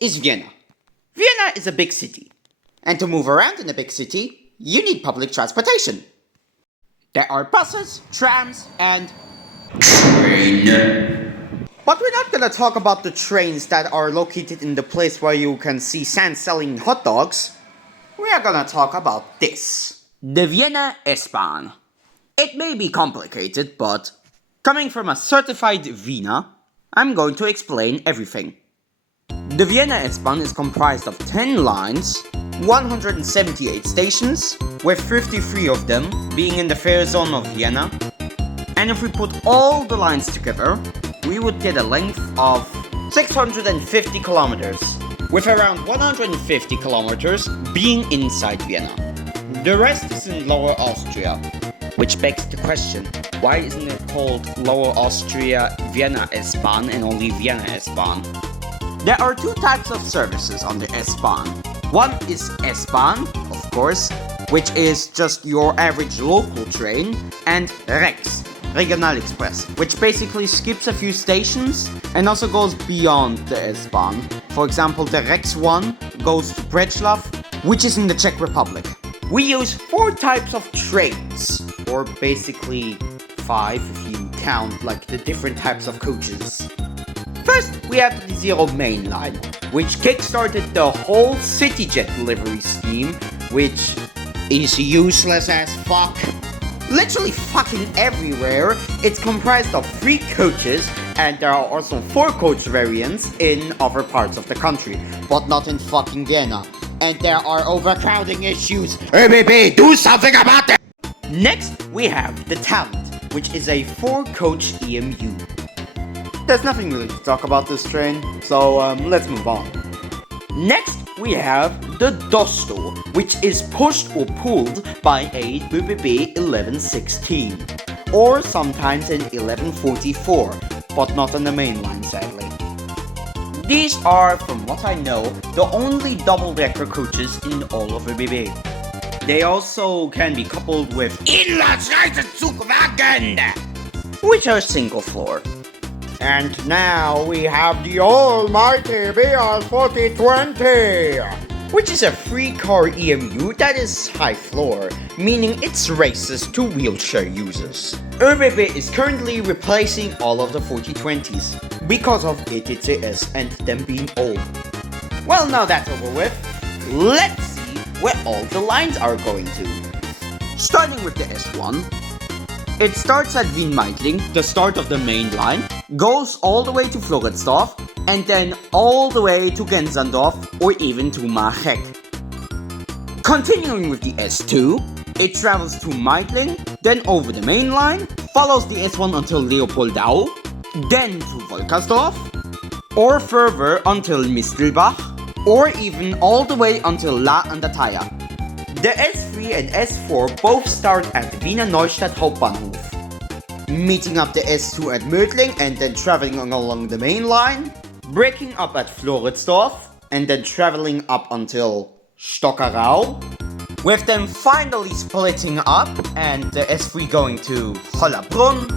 is Vienna. Vienna is a big city. And to move around in a big city, you need public transportation. There are buses, trams, and train. But we're not gonna talk about the trains that are located in the place where you can see Sans selling hot dogs. We are gonna talk about this. The Vienna S-Bahn. It may be complicated, but coming from a certified Wiener, I'm going to explain everything. The Vienna S-Bahn is comprised of 10 lines, 178 stations, with 53 of them being in the fare zone of Vienna. And if we put all the lines together, we would get a length of 650 kilometers, with around 150 kilometers being inside Vienna. The rest is in Lower Austria, which begs the question, why isn't it called Lower Austria Vienna S-Bahn and only Vienna S-Bahn? There are two types of services on the S-Bahn. One is S-Bahn, of course, which is just your average local train, and Rex, Regional Express, which basically skips a few stations and also goes beyond the S-Bahn. For example, the Rex one goes to Břeclav, which is in the Czech Republic. We use 4 types of trains, or basically 5 if you count like the different types of coaches. First, we have the Zero Main Line, which kickstarted the whole CityJet delivery scheme, which is useless as fuck. Literally fucking everywhere. It's comprised of 3 coaches, and there are also 4 coach variants in other parts of the country, but not in fucking Vienna. And there are overcrowding issues. ÖBB, do something about that! Next, we have the Talent, which is a 4-coach EMU. There's nothing really to talk about this train, so let's move on. Next, we have the Dosto, which is pushed or pulled by a ÖBB 1116, or sometimes an 1144, but not on the main line, sadly. These are, from what I know, the only double-decker coaches in all of ÖBB. They also can be coupled with Inlandsreisezugwagen, which are single-floor. And now we have the almighty BR 4020, which is a 3-car EMU that is high-floor, meaning it's racist to wheelchair users. ÖBB is currently replacing all of the 4020s because of ETCS and them being old. Well, now that's over with, let's see where all the lines are going to. Starting with the S1, it starts at Wien-Meidling, the start of the main line, goes all the way to Floridsdorf, and then all the way to Gensandorf or even to Marek. Continuing with the S2, it travels to Meidling, then over the main line, follows the S1 until Leopoldau, then to Wolkersdorf, or further until Mistelbach, or even all the way until La Andataya. The S3 and S4 both start at Wiener Neustadt Hauptbahnhof, meeting up the S2 at Mödling and then traveling along the main line, breaking up at Floridsdorf, and then traveling up until Stockerau, with them finally splitting up and the S3 going to Hollabrunn,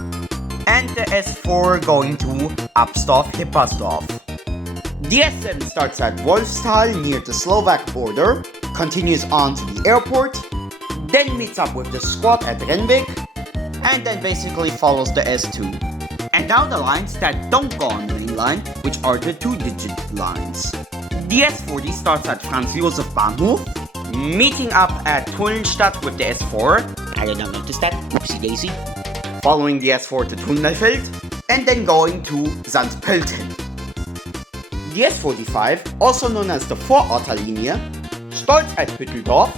and the S4 going to Absdorf-Hippersdorf. The S7 starts at Wolfsthal near the Slovak border, continues on to the airport, then meets up with the squad at Renwijk, and then basically follows the S2. And now the lines that don't go on the main line, which are the 2-digit lines. The S40 starts at Franz Josef Bahnhof, meeting up at Tunnelstadt with the S4, I did not notice that, whoopsie daisy, following the S4 to Tunnelfeld, and then going to St. Pölten. The S45, also known as the Vororterlinie, starts at Hütteldorf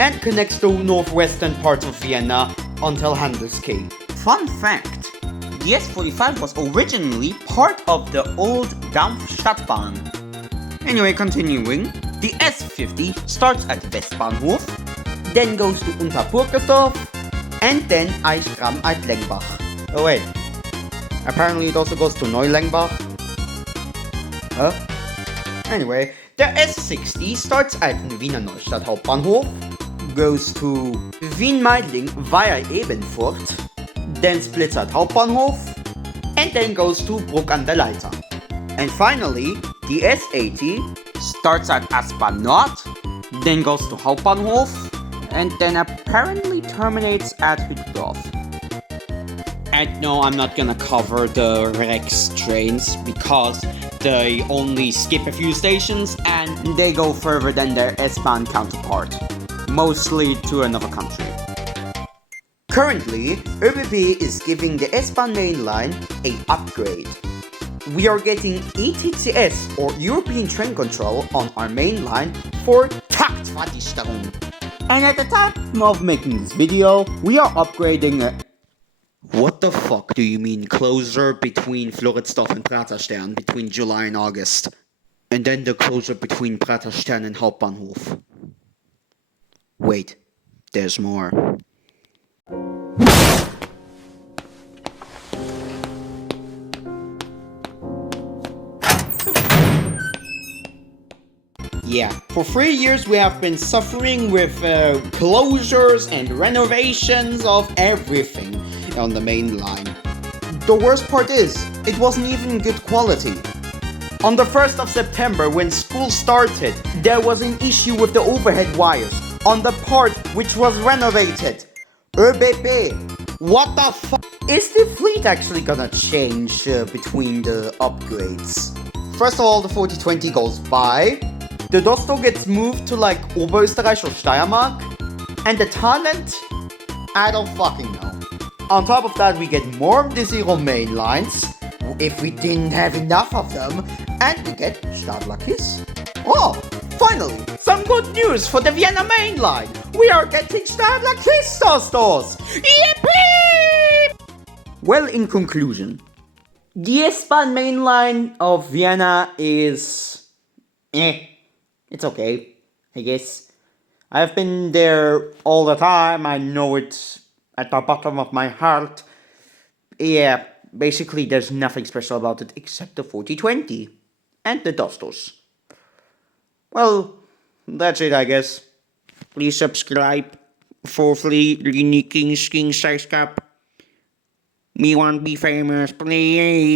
and connects the northwestern parts of Vienna until Handelskay. Fun fact, the S45 was originally part of the old Dampfstadtbahn. Anyway, continuing, the S50 starts at Westbahnhof, then goes to Unterpurkersdorf, and then Eichgram-Altlengbach. Oh wait, apparently it also goes to Neulengbach. Huh? Anyway, the S60 starts at Wiener Neustadt Hauptbahnhof, goes to Wien-Meidling via Ebenfurt, then splits at Hauptbahnhof, and then goes to Bruck an der Leitha. And finally, the The S80 starts at S-Bahn Nord, then goes to Hauptbahnhof, and then apparently terminates at Hüttendorf. And no, I'm not gonna cover the Rex trains because they only skip a few stations and they go further than their S-Bahn counterpart, mostly to another country. Currently, ÖBB is giving the S-Bahn main line an upgrade. We are getting ETCS or European Train Control on our main line for Taktverdichtung. And at the time of making this video, we are upgrading a... What the fuck do you mean closer between Floridsdorf and Praterstern between July and August? And then the closer between Praterstern and Hauptbahnhof. Wait, there's more. Yeah, for 3 years we have been suffering with closures and renovations of everything on the main line. The worst part is, it wasn't even good quality. On the 1st of September, when school started, there was an issue with the overhead wires on the part which was renovated. ÖBB, what the fuck? Is the fleet actually gonna change between the upgrades? First of all, the 4020 goes by. The Dosto gets moved to like Oberösterreich or Steiermark. And the Talent? I don't fucking know. On top of that, we get more of the Zero main lines, if we didn't have enough of them. And we get Stadler Kiss. Oh, finally, some good news for the Vienna main line. We are getting Stadler Kiss Dostos. Yippee! Well, in conclusion, the S-Bahn main line of Vienna is... It's okay, I guess. I've been there all the time, I know it at the bottom of my heart. Yeah, basically there's nothing special about it except the 4020 and the Dostos. Well, that's it, I guess. Please subscribe. Fourthly, King Size Cup. Me want to be famous, please.